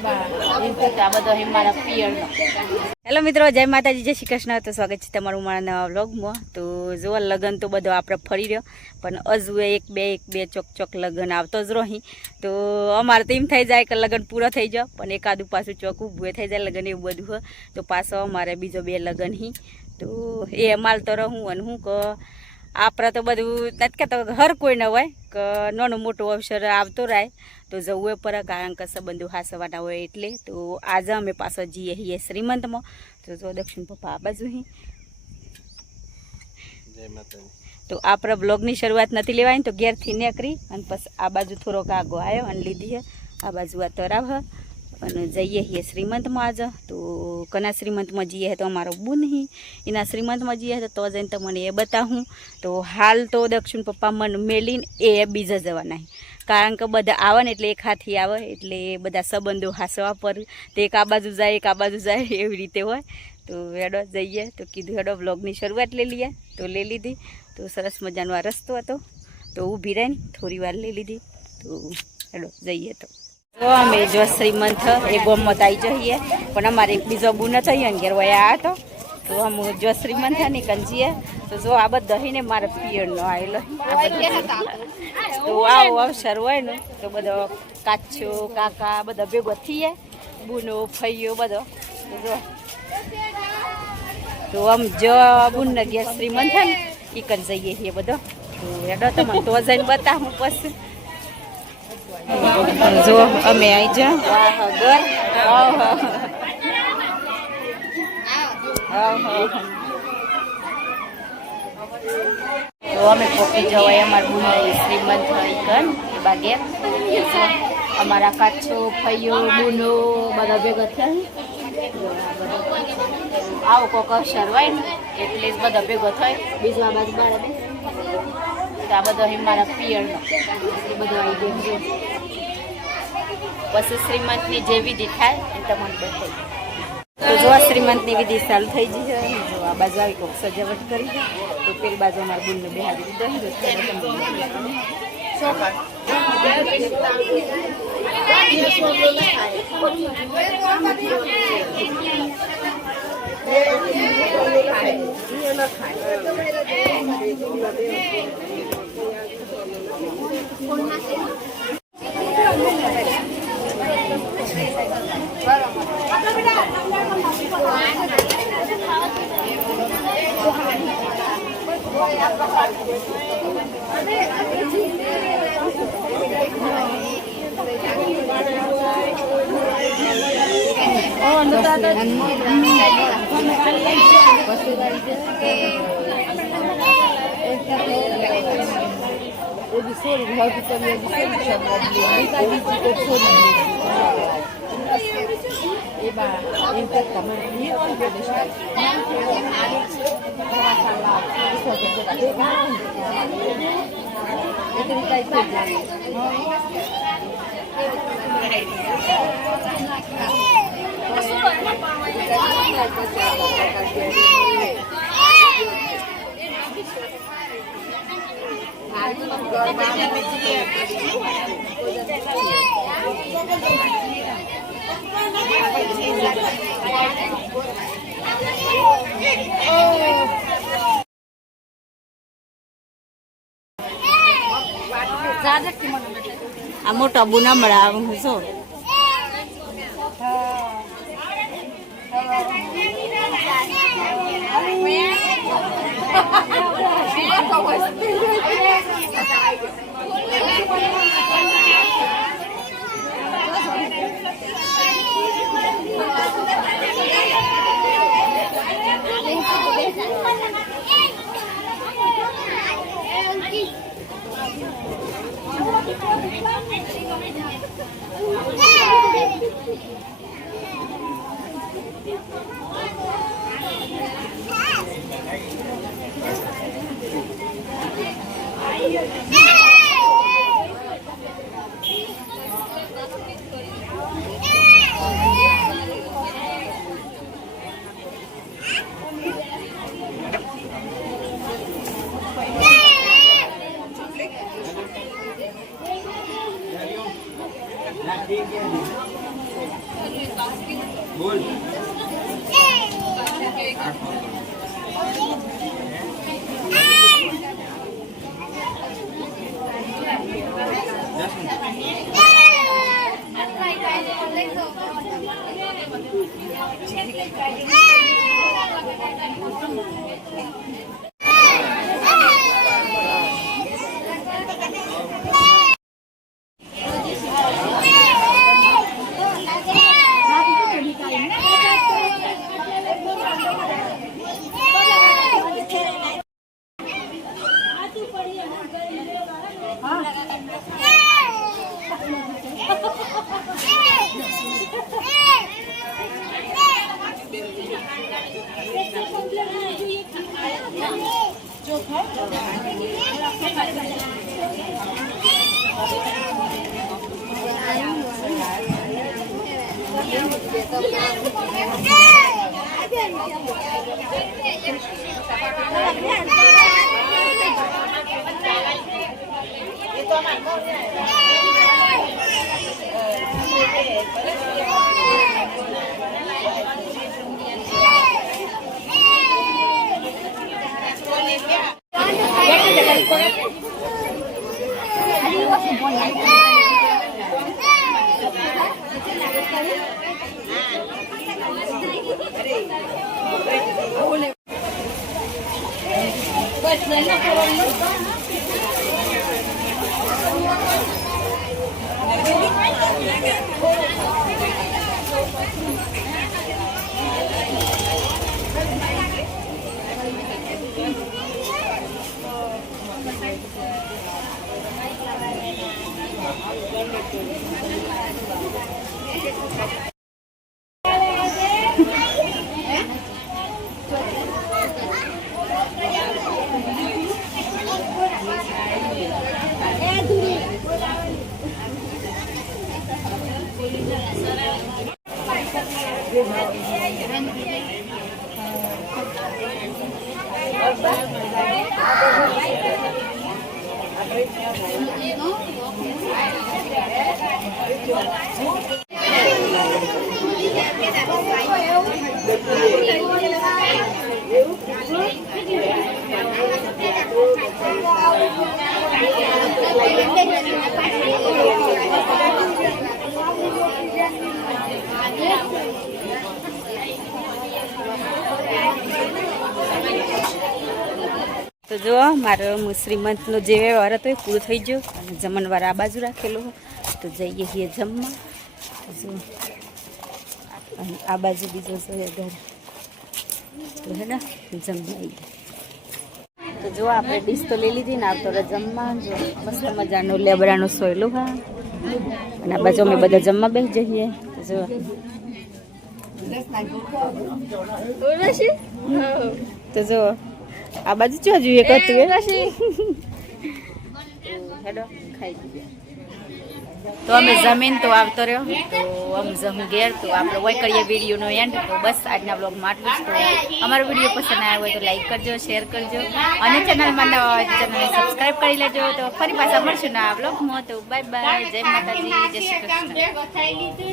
આ બધો મારા પિયરનો. હેલો મિત્રો, જય માતાજી, જય શ્રી કૃષ્ણ. તો સ્વાગત છે તમારું મારા નવા વ્લોગમાં. તો જો લગ્ન તો બધો આપણે ફરી રહ્યો, પણ હજુ એક બે ચોક લગ્ન આવતો જ રહી. તો અમારે તો એમ થઈ જાય કે લગ્ન પૂરો થઈ જાવ, પણ એકાદું પાછું ચોક ઊભું થઈ જાય લગ્ન એવું બધું હોય. તો પાછો અમારે બીજો 2 લગ્ન હી. તો એ માલ તો રહું અને હું કે આપણે તો બધું નથી કહેતા હર કોઈ ન હોય કે નાનું મોટું અવસર આવતો રહે તો જવું પર, કારણ કે સંબંધો હાસવાના હોય એટલે. તો આજે અમે પાછો જઈએ છીએ શ્રીમંતમાં. તો જો દક્ષિણ પપ્પા આ બાજુ હી. તો આપણે બ્લોગની શરૂઆત નથી લેવાની, તો ઘેરથી નીકળી અને પછી આ બાજુ થોડોક આગો આવ્યો અને લીધી છે. આ બાજુ આ તરાવ અને જઈએ છીએ શ્રીમંતમાં આજે. તો કના શ્રીમંતમાં જઈએ તો અમારો બુન હી એના શ્રીમંતમાં જઈએ તો જઈને તમને એ બતાવું. તો હાલ તો દક્ષિણ પપ્પા મન મેલીને એ બીજા જવાના, કારણ કે બધા આવે ને એટલે એક હાથી આવે એટલે બધા સંબંધો હાસવા પર. તો એક આ બાજુ જાય એક આ બાજુ જાય એવી રીતે હોય. તો હેડો જઈએ. તો કીધું હેડો બ્લોગની શરૂઆત લઈ લઈએ. તો લઈ લીધી. તો સરસ મજાનો આ રસ્તો હતો, તો ઊભી રહીને થોડી વાર લઈ લીધી. તો હેડો જઈએ. તો અમે જો શ્રીમંત એ ગોમત આવી જઈએ, પણ અમારે એક બીજો બુન હતો ઘેર વયા હતો. તો અમે જો શ્રીમંત ની કંજીએ. તો જો આ બધા ને મારા પિયરનો આવેલો. તો આવો અવસર હોય ને તો બધો કાચો કાકા બધા ભેગો થઈએ, બુનો ફઈયો બધો. તો આમ જો બુનને ઘેર શ્રીમંત ને એ કન જઈએ છીએ બધો. તો હેડો તમને તો જઈને બતાવું પછી. જો અમે આવી જા ઘર. તો અમે પોકી જવાય અમારા બુન શ્રીમંત કન એ બાગે. અમારા કાચો ફઈયો બુનો બધા ભેગા થયા. આવો કોક અવસર હોય ને એટલે જ બધા ભેગો થાય. બીજું આ બાજુ મારા બે આ બધો મારા પિયરનો એ બધો આવી ગયો. પછી શ્રીમંતની જે વિધિ થાય એ તમને બતાવી. તો જો શ્રીમંતની વિધિ ચાલુ થઈ ગઈ છે. જો આ બાજુ આવી કોઈક સજાવટ કરી છે. તો પેલી બાજુ અમારા બુનને બેહાડી આ મોટા બુના મળા હું છું. બોલ તો જો મારો શ્રીમંતનો જે વ્યવહાર હતો એ પૂરો થઈ ગયો અને જમણવાર આ બાજુ રાખેલો તો જઈએ છીએ જમવા. જો અને આ બાજુ બીજો છે ઘર તો હે ને જમવા. તો જો આપણે ડીશ તો લઈ લીધી ને આવતો જમવા. જો મસ્ત મજાનો લેબરાનો સોયલો હા અને આ બાજુ અમે બધા જમવા બેસી જઈએ. તો જો આ બાજુ ચો જોઈએ કરતું હેડો ખાઈ દીધું. તો અમે જમીન તો આવતો રહ્યો તો અમે જમ ઘેર તો આપણે વોય કરીએ વિડીયોનો એન્ડ. તો બસ આજના બ્લોગમાં આટલું જ. તો અમારો વિડીયો પસંદ આવ્યો હોય તો લાઈક કરજો, શેર કરજો અને ચેનલમાં નવા હોય તો ચેનલને સબસ્ક્રાઈબ કરી લેજો. તો ફરી પાછા મળશું ના બ્લોગમાં. તો બાય બાય, જય માતાજી, જય શ્રી કૃષ્ણ.